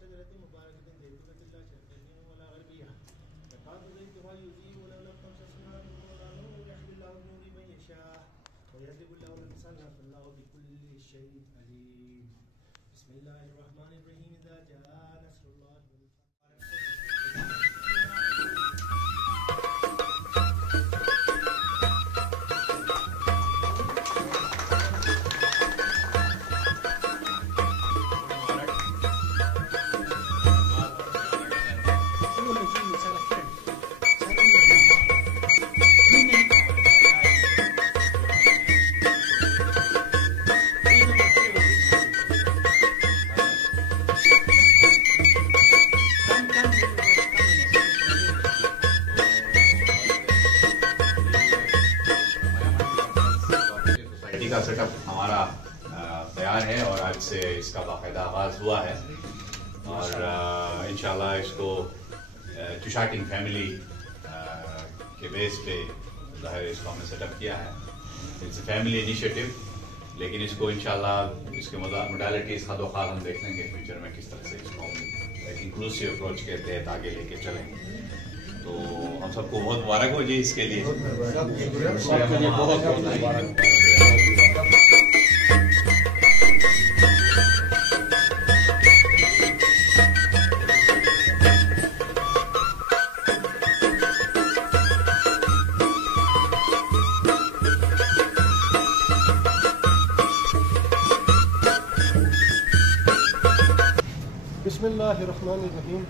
شجرة مباركة زيتونة لا شرقية ولا غربية تكاد زيتها يضيء ولو لم تمسس نار نور يهدي الله بنور من يشاء ويضرب الله الأمثال والله بكل شيء عليم. بسم الله الرحمن الرحيم إذا جاء نصر الله का सेटअप हमारा तैयार है और आज से इसका बाकायदा आगाज हुआ है और इंशाल्लाह इसको चुशाटिंग फैमिली के बेस पे ज़ाहिर इसको हमने सेटअप किया है. इट्स फैमिली इनिशिएटिव, लेकिन इसको इंशाल्लाह इसके मोडालिटीज़ खाद खाल हम देख लेंगे फ्यूचर में किस तरह से इसको हम एक इंक्लूसिव अप्रोच के तहत आगे लेके चलें. तो हम सबको बहुत मुबारक हो जी इसके लिए. बिस्मिल्लाहिर्रहमानिर्रहीम.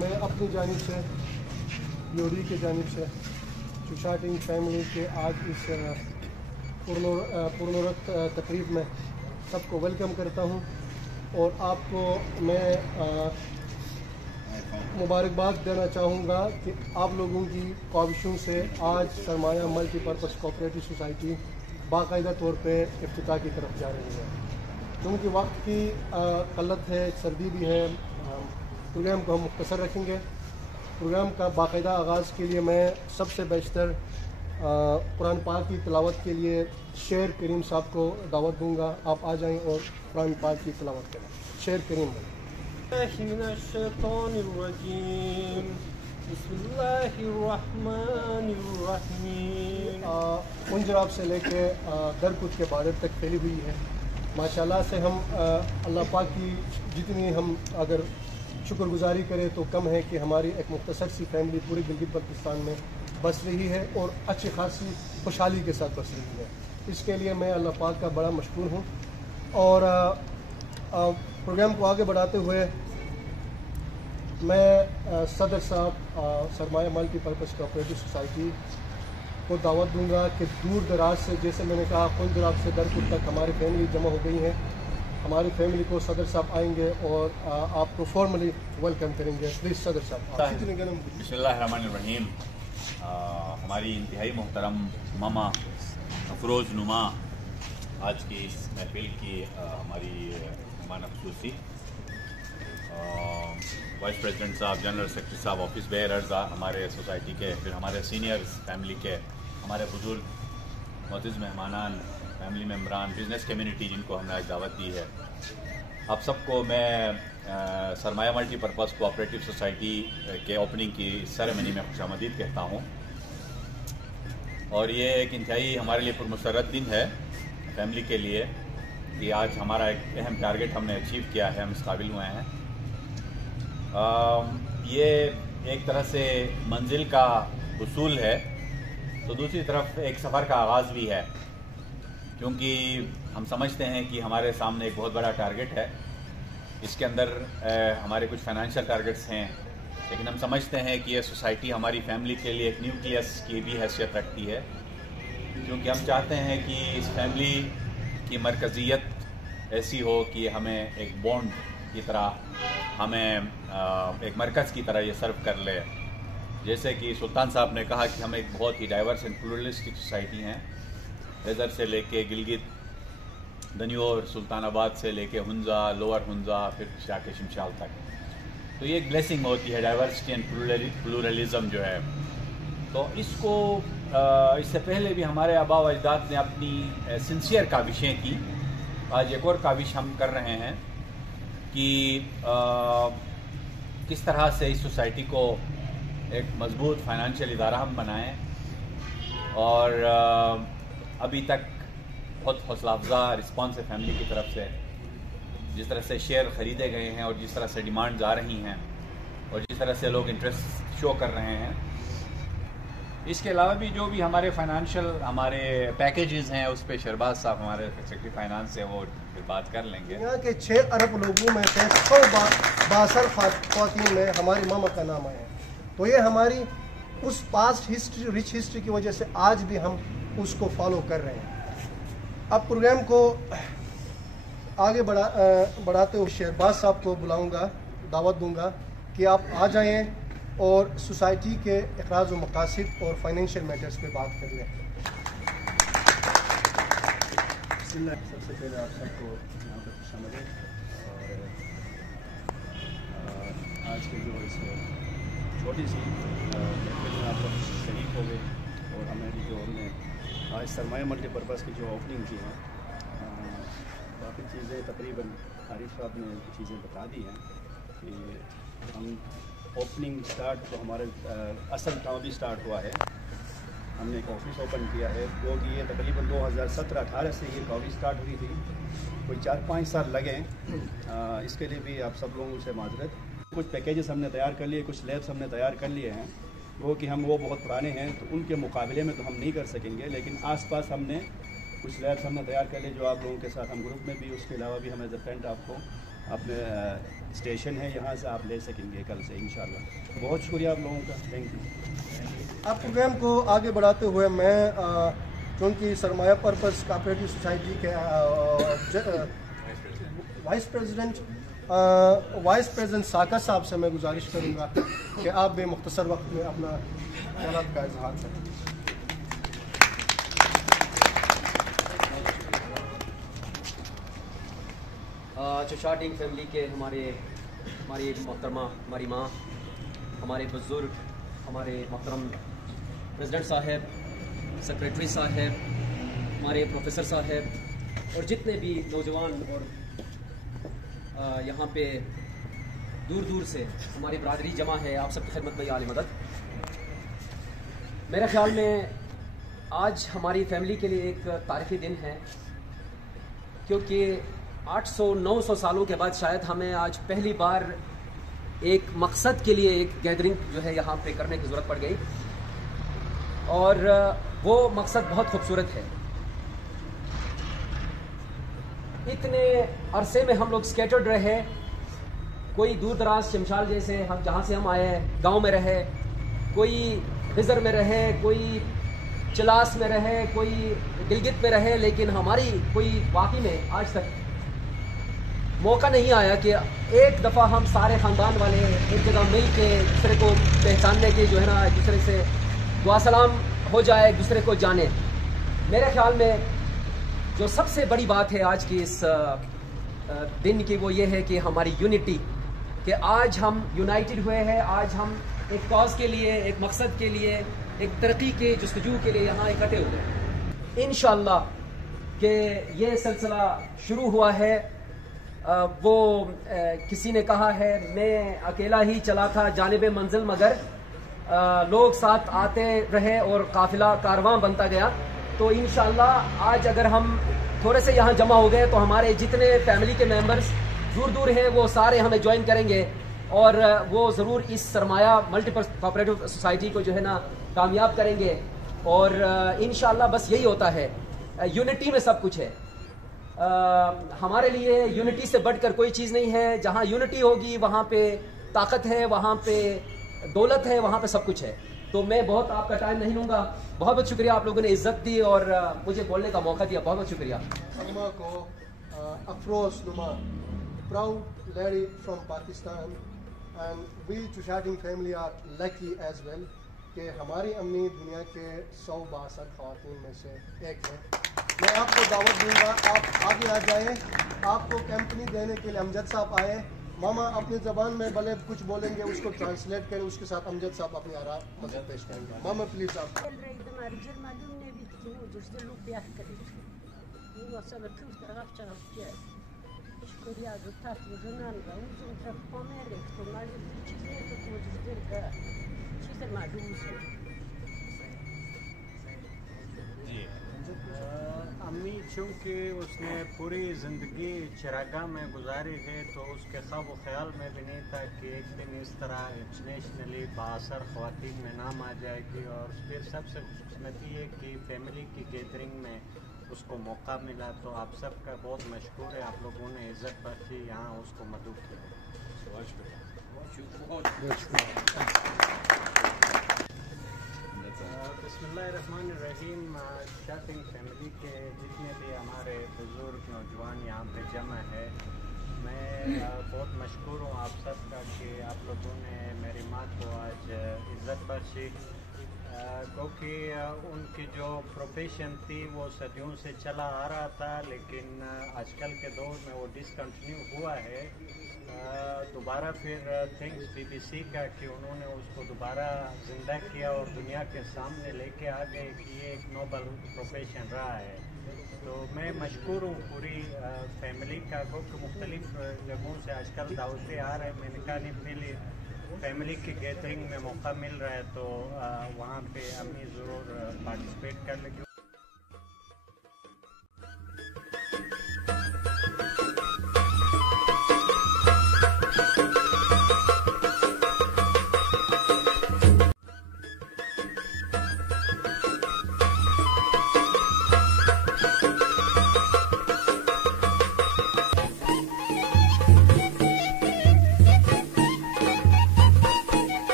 मैं अपनी जानिब से योरी के जानिब से चुशाटिंग फैमिली के आज इस पुरनौरत तकरीब में सबको वेलकम करता हूं और आपको मैं मुबारकबाद देना चाहूँगा कि आप लोगों की काविशों से आज सरमाया मल्टीपर्पज़ कोऑपरेटिव सोसाइटी बाकायदा तौर पे इफ्तिताह की तरफ जा रही है. क्योंकि वक्त की क़ल्लत है, सर्दी भी है, प्रोग्राम को हम मुख्तसर रखेंगे. प्रोग्राम का बाकायदा आगाज़ के लिए मैं सबसे बेशतर कुरान पाक की तिलावत के लिए शेर करीम साहब को दावत दूंगा. आप आ जाएं और कुरान पाक की तिलावत करें. शेर करीम में उंजराब से लेके दरकुत के बादर तक फैली हुई है. माशाल्लाह से हम अल्लाह पाक की जितनी हम अगर शुक्रगुजारी करें तो कम है कि हमारी एक मुख्तसर सी फैमिली पूरी गिलगित बल्तिस्तान में बस रही है और अच्छी खासी खुशहाली के साथ बस रही है. इसके लिए मैं अल्लाह पाक का बड़ा मशकूर हूँ. और प्रोग्राम को आगे बढ़ाते हुए मैं सदर साहब सरमाया मल्टीपर्पज़ कोऑपरेटिव सोसाइटी को दावत दूंगा कि दूर दराज से, जैसे मैंने कहा, खुंजराब से दरकुत तक हमारी फैमिली जमा हो गई है. हमारी फैमिली को सदर साहब आएंगे और आपको फॉर्मली वेलकम करेंगे. प्लीज़ सदर साहब. बिस्मिल्लाहिर्रहमानिर्रहीम. हमारी इंतहाई मोहतरम मामा अफरोज़ नुमा आज की इस महफिल की हमारी मेहमान खुसूसी वाइस प्रेसिडेंट साहब, जनरल सेक्रेटरी साहब, ऑफिस बेयरर्स, हमारे सोसाइटी के, फिर हमारे सीनियर्स फैमिली के, हमारे बुजुर्ग मोअज़्ज़िज़ मेहमानान, फैमिली मेम्बरान, बिज़नेस कम्युनिटी जिनको हमने आज दावत दी है, आप सबको मैं सरमाया मल्टीपर्पज़ कोऑपरेटिव सोसाइटी के ओपनिंग की सेरेमनी में खुशामदीद कहता हूँ. और ये एक इंतहाई हमारे लिए पुरमसरत दिन है फैमिली के लिए कि आज हमारा एक अहम टारगेट हमने अचीव किया है, हम इस काबिल हुए हैं. ये एक तरह से मंजिल का उसूल है, तो दूसरी तरफ एक सफ़र का आगाज़ भी है, क्योंकि हम समझते हैं कि हमारे सामने एक बहुत बड़ा टारगेट है. इसके अंदर हमारे कुछ फाइनेंशियल टारगेट्स हैं, लेकिन हम समझते हैं कि ये सोसाइटी हमारी फैमिली के लिए एक न्यूक्लियस की भी हैसियत रखती है, क्योंकि हम चाहते हैं कि इस फैमिली की मरकज़ियत ऐसी हो कि हमें एक बॉन्ड की तरह, हमें एक मरकज़ की तरह ये सर्व कर ले. जैसे कि सुल्तान साहब ने कहा कि हम एक बहुत ही डाइवर्स एंड प्लूरलिस्टिक सोसाइटी हैं. रेजर से लेके गिलगित, दनियोर, सुल्तानाबाद से लेके हुंजा, लोअर हुंजा, फिर शाके शिमशाल तक. तो ये एक ब्लेसिंग होती है डाइवर्सिटी एंड प्लूरलिज़म जो है. तो इसको इससे पहले भी हमारे आबा व अजदाद ने अपनी सिंसियर काविशें की. आज एक और काविश हम कर रहे हैं कि किस तरह से इस सोसाइटी को एक मजबूत फाइनेंशियल इदारा हम बनाएं, और अभी तक बहुत हौसला अफजा रिस्पॉन्स है फैमिली की तरफ से। जिस तरह से शेयर ख़रीदे गए हैं और जिस तरह से डिमांड्स आ रही हैं और जिस तरह से लोग इंटरेस्ट शो कर रहे हैं, इसके अलावा भी जो भी हमारे फाइनेंशियल हमारे पैकेजेस हैं उस पर शहबाज साहब हमारे सेक्रेटरी फाइनेंस से वो फिर बात कर लेंगे। यहाँ के 6 अरब लोगों में से 162 ख़वातीन में हमारी मामा का नाम आया है। तो ये हमारी उस पास्ट हिस्ट्री, रिच हिस्ट्री की वजह से आज भी हम उसको फॉलो कर रहे हैं। अब प्रोग्राम को आगे बढ़ाते हुए शहबाज साहब को बुलाऊंगा, दावत दूंगा कि आप आ जाएं और सोसाइटी के अखराज व मकासद और फाइनेंशियल मैटर्स पे बात कर लें। सबसे पहले आप सबको यहाँ पर खुशामदीद, और आज के जो इस छोटी सी महफिल में आप लोग शरीक हो गए, और हमारी जो हमने आज सरमाया मल्टीपर्पज़ की जो ओपनिंग की है, बाकी चीज़ें तकरीबन आरिफ साहब ने चीज़ें बता दी हैं कि हम ओपनिंग स्टार्ट तो हमारे असल काम भी स्टार्ट हुआ है। हमने एक ऑफिस ओपन किया है, जो कि ये तकरीबन 2017-18 से ये ऑफिस स्टार्ट हुई थी, कोई 4-5 साल लगे। इसके लिए भी आप सब लोगों से माजरत। कुछ पैकेजेस हमने तैयार कर लिए, कुछ लैब्स हमने तैयार कर लिए हैं, वो कि हम वो बहुत पुराने हैं तो उनके मुकाबले में तो हम नहीं कर सकेंगे, लेकिन आसपास हमने कुछ लैब्स हमने तैयार कर लिए जो आप लोगों के साथ हम ग्रुप में भी, उसके अलावा भी हम एज अ फ्रेंड आपको अपने स्टेशन है यहाँ से आप ले सकेंगे कल से इंशाल्लाह। बहुत शुक्रिया आप लोगों का, थैंक यू। अब प्रोग्राम को आगे बढ़ाते हुए मैं क्योंकि सरमाया पर्पस कोऑपरेटिव सोसाइटी के वाइस प्रेसिडेंट साका साहब से मैं गुजारिश करूँगा कि आप भी मुख्तसर वक्त में अपना ख्यालात का इजहार करें। चौशाटिंग फैमिली के हमारी मोहतरमा, हमारी माँ, हमारे बुज़ुर्ग, हमारे मोहतरम प्रेसिडेंट साहब, सेक्रेटरी साहब, हमारे प्रोफेसर साहब और जितने भी नौजवान और यहाँ पे दूर दूर से हमारी बरादरी जमा है, आप सबकी खिदमत में आली मदद। मेरे ख्याल में आज हमारी फैमिली के लिए एक तारीख़ी दिन है, क्योंकि 800-900 सालों के बाद शायद हमें आज पहली बार एक मकसद के लिए एक गैदरिंग जो है यहाँ पे करने की ज़रूरत पड़ गई, और वो मकसद बहुत खूबसूरत है। इतने अरसे में हम लोग स्कैटर्ड रहे, कोई दूर दराज शमशाल जैसे हम जहाँ से हम आए हैं गाँव में रहे, कोई हिजर में रहे, कोई चलास में रहे, कोई गिलगित में रहे, लेकिन हमारी कोई वाकई में आज तक मौका नहीं आया कि एक दफ़ा हम सारे ख़ानदान वाले एक जगह मिल के दूसरे को पहचानने के जो है ना, एक दूसरे से दुआ सलाम हो जाए, एक दूसरे को जाने। मेरे ख्याल में जो सबसे बड़ी बात है आज की इस दिन की, वो ये है कि हमारी यूनिटी, कि आज हम यूनाइटेड हुए हैं, आज हम एक कॉज के लिए, एक मकसद के लिए, एक तरक्की के जस्तजू के लिए यहाँ इकट्ठे हुए हैं। इंशाअल्लाह कि ये सिलसिला शुरू हुआ है। वो किसी ने कहा है, मैं अकेला ही चला था जानिब मंजिल, मगर लोग साथ आते रहे और काफिला कारवां बनता गया। तो इंशाअल्लाह आज अगर हम थोड़े से यहाँ जमा हो गए तो हमारे जितने फैमिली के मेंबर्स दूर दूर हैं वो सारे हमें ज्वाइन करेंगे, और वो ज़रूर इस सरमाया मल्टीपर्पज़ कोऑपरेटिव सोसाइटी को जो है ना कामयाब करेंगे। और इंशाअल्लाह बस यही होता है, यूनिटी में सब कुछ है। हमारे लिए यूनिटी से बढ़कर कोई चीज़ नहीं है। जहाँ यूनिटी होगी वहाँ पे ताकत है, वहाँ पे दौलत है, वहाँ पे सब कुछ है। तो मैं बहुत आपका टाइम नहीं लूँगा। बहुत बहुत शुक्रिया, आप लोगों ने इज्जत दी और मुझे बोलने का मौका दिया। बहुत बहुत शुक्रिया। अम्मा को Afroz Numa, proud lady from Pakistan, and we चौशाटिंग family are lucky as well कि हमारी अम्मी दुनिया के 162 ख़वातीन में से एक है। मैं आपको दावत दूंगा, आप आगे आ जाएं। आपको कंपनी देने के लिए अमजद साहब आए। मामा अपनी ज़बान में भले कुछ बोलेंगे, उसको ट्रांसलेट करें, उसके साथ अमजद साहब अपनी आरा मदद पेश करेंगे। मामा प्लीज़ आप। Școria de tatăl de nan, dar nu sunt să pomere, că mai ce se întâmplă cu zirga, ce se mai duce. अम्मी चूँकि उसने पूरी ज़िंदगी चिरागा में गुजारी है तो उसके ख्वाब व ख्याल में भी नहीं था कि एक दिन इस तरह इंटरनेशनली बासर ख़वातीन में नाम आ जाएगी। और फिर सबसे खुशकिस्मती है कि फैमिली की गैदरिंग में उसको मौका मिला। तो आप सबका बहुत मशकूर है, आप लोगों ने इज़्ज़त बख्शी, यहाँ उसको मदद किया। बिस्मिल्लाहिर्रहमानिर्रहीम। शापिंग फैमिली के जितने भी हमारे बुज़ुर्ग नौजवान यहाँ पे जमा है, मैं बहुत मशकूर हूँ आप सबका कि आप लोगों ने मेरी माँ को आज इज़्ज़त बख्शी, क्योंकि उनकी जो प्रोफेशन थी वो सदियों से चला आ रहा था, लेकिन आजकल के दौर में वो डिसकंटिन्यू हुआ है। दोबारा फिर थैंक्स BBC का कि उन्होंने उसको दोबारा ज़िंदा किया और दुनिया के सामने लेके आ गए कि ये एक नोबल प्रोफेशन रहा है। तो मैं मशकूर हूँ पूरी फैमिली का, क्योंकि मुख्तलिफ जगहों से आजकल दावतें आ रहे हैं। मैंने कहा नहीं, पहले फैमिली की गैदरिंग में मौका मिल रहा है तो वहाँ पे अम्मी ज़रूर पार्टिसिपेट कर लेंगे।